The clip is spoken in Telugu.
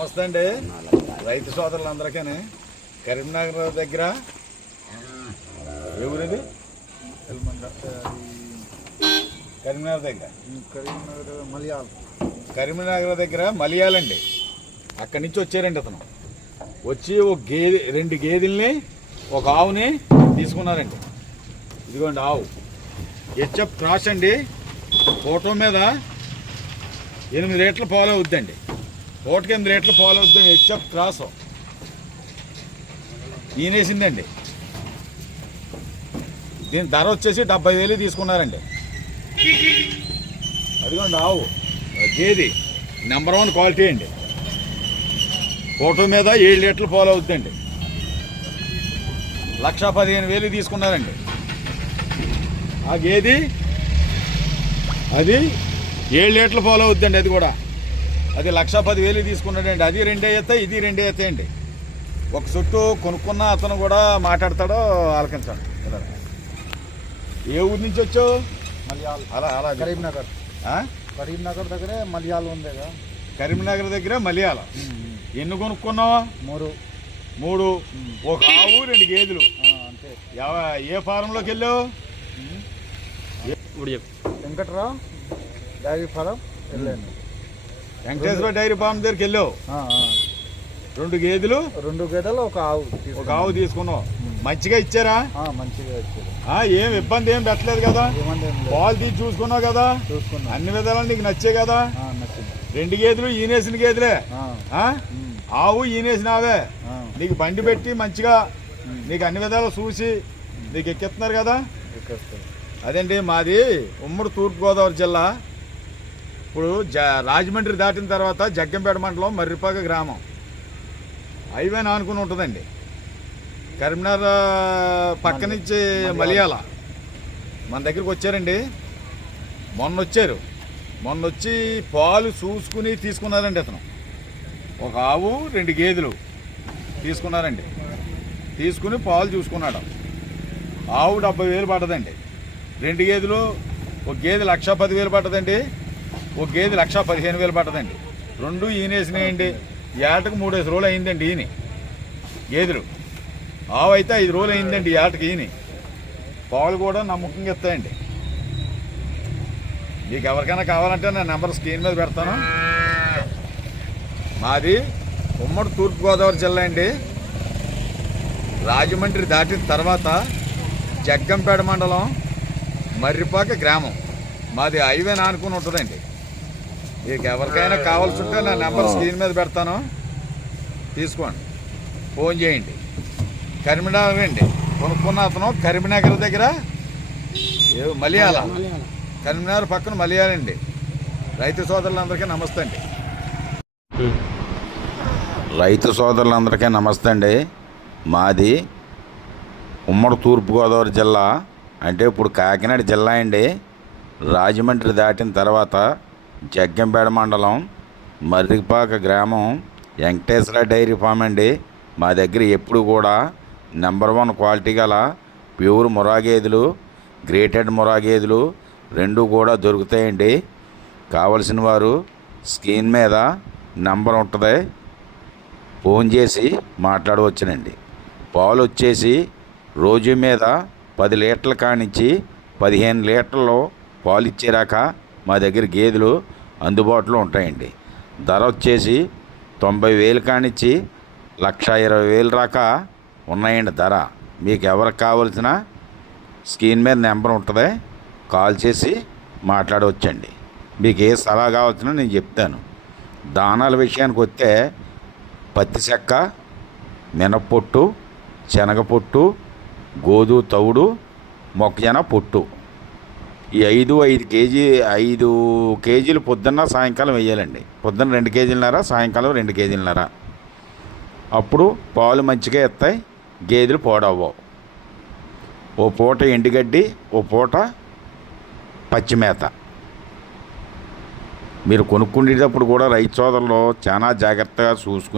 నమస్తే అండి రైతు సోదరులందరికీ కరీంనగర్ దగ్గర ఏ ఊరిది కరీంనగర్ దగ్గర కరీంనగర్ దగ్గర మలయాలండి అక్కడి నుంచి వచ్చారండి అతను వచ్చి ఒక గేదె 2 గేదెల్ని ఒక ఆవుని తీసుకున్నారండి. ఇదిగోండి ఆవు హెచ్ఎఫ్ క్రాస్ అండి. ఫోటో మీద 8 లీటర్ల పాలు అవుద్దండి. ఫోటోకి 8 లీటర్ల పాలు అవుద్దండి. HF cross ఈనేసిందండి. దీని ధర వచ్చేసి 70,000 తీసుకున్నారండి. అదిగోండి ఆవు గేది నెంబర్ 1 క్వాలిటీ అండి. ఫోటో మీద 7 లీటర్ల పాలు అవుద్దండి. 1,15,000 తీసుకున్నారండి. ఆ గేది అది 7 లీటర్ల పాలు అవుద్దండి. అది కూడా అది 1,10,000 తీసుకున్నాడండి. అది 2 అవుతాయి, ఇది 2 అవుతాయండి. ఒక చుట్టూ కొనుక్కున్న అతను కూడా మాట్లాడతాడో ఆలకించాడు. ఏ ఊరి నుంచి వచ్చావు? మలయాళం. అలా కరీంనగర్ దగ్గరే మలయాళం ఉంది కదా. కరీంనగర్ దగ్గర మలయాళం. ఎన్ని కొనుక్కున్నావా? 3. ఒక ఆవు 2 గేదెలు. అంతే. ఏ ఫారంలోకి వెళ్ళావు? వెంకట్రావు డైరీ ఫారం వెళ్ళండి. వెంకటేశ్వర డైరీ ఫారం దగ్గరికి వెళ్ళావు. 2 గేదెలు ఒక ఆవు తీసుకున్నావు. మంచిగా ఇచ్చారా? మంచిగా ఇచ్చారు. ఏం ఇబ్బంది ఏం పెట్టలేదు కదా? పాలు తీసి చూసుకున్నావు కదా? అన్ని విధాలు నీకు నచ్చే కదా? 2 గేదెలు ఈనేసిన గేదెలే. ఆవు ఈనేసినావే. నీకు బండి పెట్టి మంచిగా నీకు అన్ని విధాలు చూసి నీకు ఎక్కిస్తున్నారు కదా? అదండి మాది ఉమ్మడి తూర్పుగోదావరి జిల్లా. ఇప్పుడు రాజమండ్రి దాటిన తర్వాత జగ్గంపేట మండలం మర్రిపాక గ్రామం హైవే ఆనుకుని ఉంటుందండి. కరీంనగర్ పక్క నుంచి మలయాళ మన దగ్గరికి వచ్చారండి. మొన్న వచ్చి పాలు చూసుకుని తీసుకున్నారండి. అతను ఒక ఆవు 2 గేదెలు తీసుకున్నారండి. తీసుకుని పాలు చూసుకున్నాడు. ఆవు 70,000 పడ్డదండి. 2 గేదెలు, ఒక గేదె 1,10,000 పడ్డదండి. ఒక గేదె 1,15,000 పడ్డదండి. 2 ఈనేసినాయండి. ఏటకు 3 రోజులు అయిందండి ఈయన గేదెలు. ఆవు అయితే 5 రోజులు అయిందండి ఏటకి ఈయన. పాలు కూడా నమ్మకంగా ఇస్తాయండి. మీకు ఎవరికైనా కావాలంటే నా నెంబర్ స్క్రీన్ మీద పెడతాను. మాది ఉమ్మడి తూర్పుగోదావరి జిల్లా అండి. రాజమండ్రి దాటిన తర్వాత జగ్గంపేట మండలం మర్రిపాక గ్రామం. మాది హైవే ఆనుకుని ఉంటుందండి. మీకు ఎవరికైనా కావాల్సి ఉంటే నా నెంబర్ స్క్రీన్ మీద పెడతాను, తీసుకోండి, ఫోన్ చేయండి. కరీంనగర్ అండి. కొనుక్కున్న అతను కరీంనగర్ దగ్గర మలయాళ, కరీంనగర్ పక్కన మలయాళ అండి. రైతు సోదరులందరికీ నమస్తే అండి. రైతు సోదరులందరికీ నమస్తే అండి. మాది ఉమ్మడి తూర్పుగోదావరి జిల్లా, అంటే ఇప్పుడు కాకినాడ జిల్లా అండి. రాజమండ్రి దాటిన తర్వాత జగ్గంపేట మండలం మర్రిపాక గ్రామం వెంకటేశ్వర డైరీ ఫామ్ అండి. మా దగ్గర ఎప్పుడు కూడా నెంబర్ 1 క్వాలిటీ గల ప్యూర్ ముర్రా గేదెలు, గ్రేటెడ్ ముర్రా గేదెలు 2 కూడా దొరుకుతాయండి. కావలసిన వారు స్క్రీన్ మీద నెంబర్ ఉంటుంది, ఫోన్ చేసి మాట్లాడవచ్చునండి. పాలు వచ్చేసి రోజు మీద 10 లీటర్ల కానించి 15 లీటర్లు పాలు ఇచ్చేరాక మా దగ్గర గేదెలు అందుబాటులో ఉంటాయండి. ధర వచ్చేసి 90,000 కానించి 1,20,000 దాకా ఉన్నాయండి ధర. మీకు ఎవరికి కావాల్సిన స్క్రీన్ మీద నెంబర్ ఉంటుంది, కాల్ చేసి మాట్లాడవచ్చండి. మీకు ఏ సలహా కావాల్సినా నేను చెప్తాను. దానాల విషయానికి వస్తే పత్తి చెక్క, మినప్పొట్టు, శనగపొట్టు, గోధుమ తవుడు, మొక్కజొన్న పొట్టు, ఈ 5 కేజీలు పొద్దున్న సాయంకాలం వేయాలండి. పొద్దున్న 2 కేజీలన్నర, సాయంకాలం 2 కేజీలన్నర. అప్పుడు పాలు మంచిగా ఎత్తాయి, గేదెలు పోడవ్వవు. ఓ పూట ఎండుగడ్డి, ఓ పూట పచ్చిమేత. మీరు కొనుక్కునేటప్పుడు కూడా రైతు సోదరులు చాలా జాగ్రత్తగా చూసుకుని